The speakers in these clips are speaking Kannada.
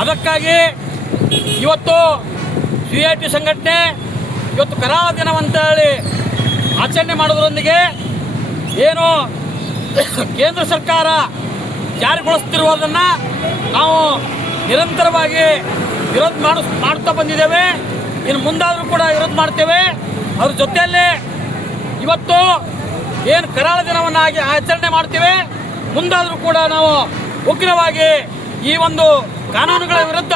ಅದಕ್ಕಾಗಿ ಇವತ್ತು CIT ಸಂಘಟನೆ ಇವತ್ತು ಕರಾಳ ದಿನವಂತ ಹೇಳಿ ಆಚರಣೆ ಮಾಡೋದರೊಂದಿಗೆ ಏನು ಕೇಂದ್ರ ಸರ್ಕಾರ ಜಾರಿಗೊಳಿಸ್ತಿರುವುದನ್ನು ನಾವು ನಿರಂತರವಾಗಿ ವಿರೋಧ ಮಾಡ್ತಾ ಬಂದಿದ್ದೇವೆ. ಇನ್ನು ಮುಂದಾದರೂ ಕೂಡ ವಿರೋಧ ಮಾಡ್ತೇವೆ. ಅದ್ರ ಜೊತೆಯಲ್ಲೇ ಇವತ್ತು ಏನು ಕರಾಳ ದಿನವನ್ನು ಆಚರಣೆ ಮಾಡ್ತೇವೆ, ಮುಂದಾದರೂ ಕೂಡ ನಾವು ಉಗ್ರವಾಗಿ ಈ ಒಂದು ಕಾನೂನುಗಳ ವಿರುದ್ಧ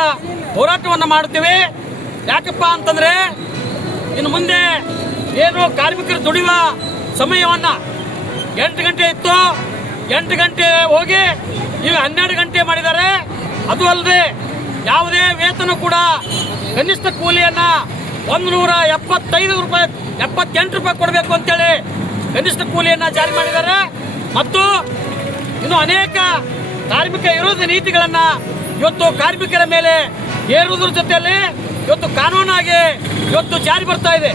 ಹೋರಾಟವನ್ನು ಮಾಡ್ತೀವಿ. ಯಾಕಪ್ಪ ಅಂತಂದರೆ ಇನ್ನು ಮುಂದೆ ಏನು ಕಾರ್ಮಿಕರು ದುಡಿಯುವ ಸಮಯವನ್ನು 8 ಗಂಟೆ ಇತ್ತು, 8 ಗಂಟೆ ಹೋಗಿ ಈಗ 12 ಗಂಟೆ ಮಾಡಿದ್ದಾರೆ. ಅದು ಅಲ್ಲದೆ ಯಾವುದೇ ವೇತನ ಕೂಡ ಕನಿಷ್ಠ ಕೂಲಿಯನ್ನು 175 ರೂಪಾಯಿ 78 ರೂಪಾಯಿ ಕೊಡಬೇಕು ಅಂತೇಳಿ ಕನಿಷ್ಠ ಕೂಲಿಯನ್ನು ಜಾರಿ ಮಾಡಿದ್ದಾರೆ. ಮತ್ತು ಇನ್ನು ಅನೇಕ ಕಾರ್ಮಿಕ ವಿರೋಧ ನೀತಿಗಳನ್ನು ಇವತ್ತು ಕಾರ್ಮಿಕರ ಮೇಲೆ ಹೇರುವುದರ ಜೊತೆಯಲ್ಲಿ ಇವತ್ತು ಕಾನೂನಾಗಿ ಇವತ್ತು ಜಾರಿ ಬರ್ತಾ ಇದೆ.